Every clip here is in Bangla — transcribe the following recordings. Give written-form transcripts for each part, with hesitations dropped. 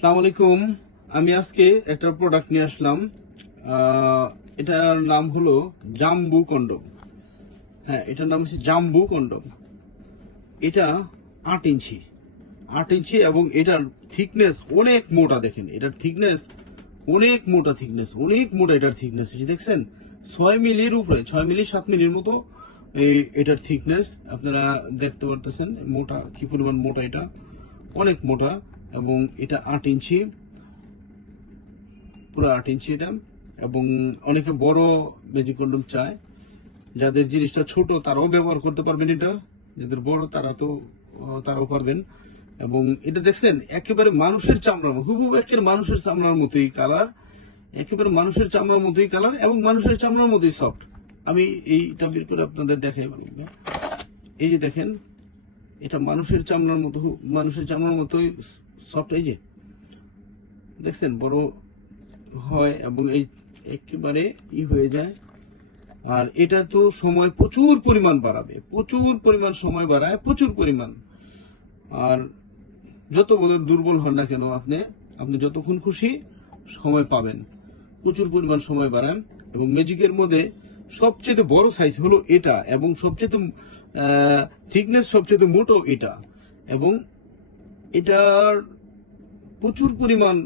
আসসালামু আলাইকুম। আমি আজকে একটা প্রোডাক্ট নিয়ে আসলাম। এটার নাম হলো জাম্বু কন্ডম। হ্যাঁ, এটার নাম হচ্ছে জাম্বু কন্ডম। এটা 8 ইঞ্চি 8 ইঞ্চি এবং এটার থিকনেস অনেক মোটা। দেখেন এটার থিকনেস অনেক মোটা, অনেক মোটা। এটার থিকনেস দেখছেন 6 মিলির উপরে, 6 মিলি 7 মিলির মতো এটার থিকনেস আপনারা দেখতে পারতেছেন। মোটা, কি পরিমাণ মোটা, এটা অনেক মোটা। এবং এটা 8 ইঞ্চি, পুরো 8 ইঞ্চি এটা। এবং অনেকে বড় ম্যাজিক কন্ডম চায়, যাদের জিনিসটা ছোট তারাও ব্যবহার করতে পারবেন। এটা যাদের বড় তারাও পারবেন। এবং এটা দেখছেন একেবারে মানুষের চামড়ার মতো, হুবহু একেবারে মানুষের চামড়ার মতোই কালার, একেবারে মানুষের চামড়ার মতোই কালার এবং মানুষের চামড়ার মতোই সফট। আমি এইটা বের করে আপনাদের দেখাই। এই যে দেখেন, এটা মানুষের চামড়ার মতো, মানুষের চামড়ার মতোই সফট। এই যে দেখছেন বড় হয় এবং এই একেবারে হয়ে যায়। আর এটা তো সময় প্রচুর পরিমাণ বাড়াবে, প্রচুর পরিমাণ সময় বাড়ায়, প্রচুর পরিমাণ। আর যত দুর্বল হন না কেন আপনি যতক্ষণ খুশি সময় পাবেন, প্রচুর পরিমাণ সময় বাড়ান। এবং ম্যাজিকের মধ্যে সবচেয়ে বড় সাইজ হলো এটা, এবং সবচেয়ে থিকনেস সবচেয়ে মোটো এটা। এবং এটার প্রচুর পরিমাণ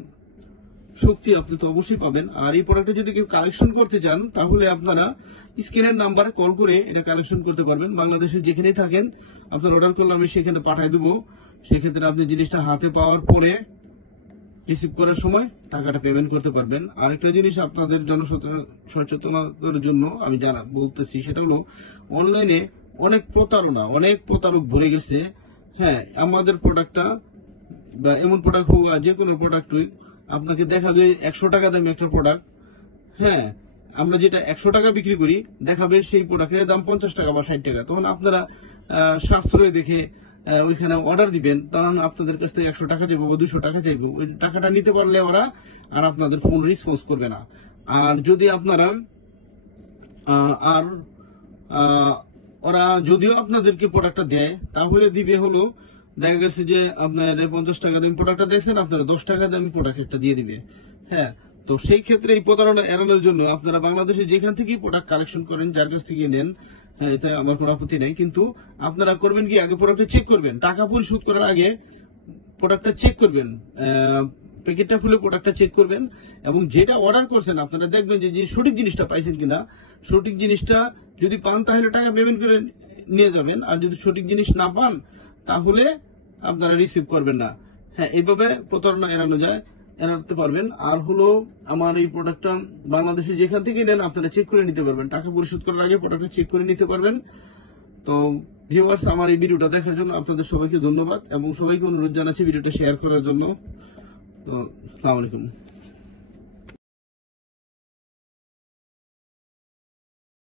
শক্তি আপনি তো অবশ্যই পাবেন। আর এই প্রোডাক্টটা যদি কেউ কালেকশন করতে চান তাহলে আপনারা স্ক্রিনের নাম্বারে কল করে এটা কালেকশন করতে পারবেন। বাংলাদেশে যেখানেই থাকেন আপনার অর্ডার করলে আমি সেখানে পাঠিয়ে দেবো। সেক্ষেত্রে আপনি জিনিসটা হাতে পাওয়ার পরে রিসিভ করার সময় টাকাটা পেমেন্ট করতে পারবেন। আরেকটা জিনিস আপনাদের সচেতনতার জন্য আমি বলতেছি, সেটা হলো অনলাইনে অনেক প্রতারক ভরে গেছে। হ্যাঁ, আমাদের প্রোডাক্টটা বা এমন প্রোডাক্ট হোক, যে কোনো প্রোডাক্টই আপনাকে দেখাবে 100 টাকা দামি একটা প্রোডাক্ট। হ্যাঁ, আমরা যেটা 100 টাকা বিক্রি করি দেখাবে সেই প্রোডাক্টের দাম 50 টাকা বা 60 টাকা। তখন আপনারা সাশ্রয় দেখে ওইখানে অর্ডার দিবেন, তখন আপনাদের কাছ থেকে 100 টাকা চাইবো বা 200 টাকা চাইবো। ওই টাকাটা নিতে পারলে ওরা আর আপনাদের ফোন রেসপন্স করবে না। আর যদি আপনারা ওরা যদিও আপনাদেরকে প্রোডাক্টটা দেয়, তাহলে দিবে হলো, দেখা গেছে যে আপনার 50 টাকা দামি প্রোডাক্টটা দেখছেন, আপনারা 10 টাকা দামি প্রোডাক্টটা দিয়ে দিবে। হ্যাঁ, তো সেই ক্ষেত্রে এই প্রতারণা এড়ানোর জন্য আপনারা বাংলাদেশে যেখান থেকে প্রোডাক্ট কালেকশন করেন, যার কাছ থেকে নেন, হ্যাঁ, এতে আমার কোনো আপত্তি নেই। কিন্তু আপনারা করবেন কি, আগে প্রোডাক্টটা চেক করবেন। টাকা পরিশোধ করার আগে প্রোডাক্টটা চেক করবেন, প্যাকেটটা খুলে প্রোডাক্টটা চেক করবেন। এবং যেটা অর্ডার করছেন আপনারা দেখবেন যে সঠিক জিনিসটা পাইছেন কিনা। সঠিক জিনিসটা যদি পান তাহলে টাকা পেমেন্ট করে নিয়ে যাবেন, আর যদি সঠিক জিনিস না পান তাহলে আপনারা রিসিভ করবেন না। হ্যাঁ, এইভাবে প্রতারণা এড়াতে পারবেন। আর হলো, আমার এই প্রোডাক্টটা বাংলাদেশে যেখান থেকে নেন আপনারা চেক করে নিতে পারবেন। টাকা পরিশোধ করার আগে প্রোডাক্টটা চেক করে নিতে পারবেন। তো ভিউয়ার্স, আমার এই ভিডিওটা দেখার জন্য আপনাদের সবাইকে ধন্যবাদ এবং সবাইকে অনুরোধ জানাচ্ছি ভিডিওটা শেয়ার করার জন্য। তো আসসালামু আলাইকুম।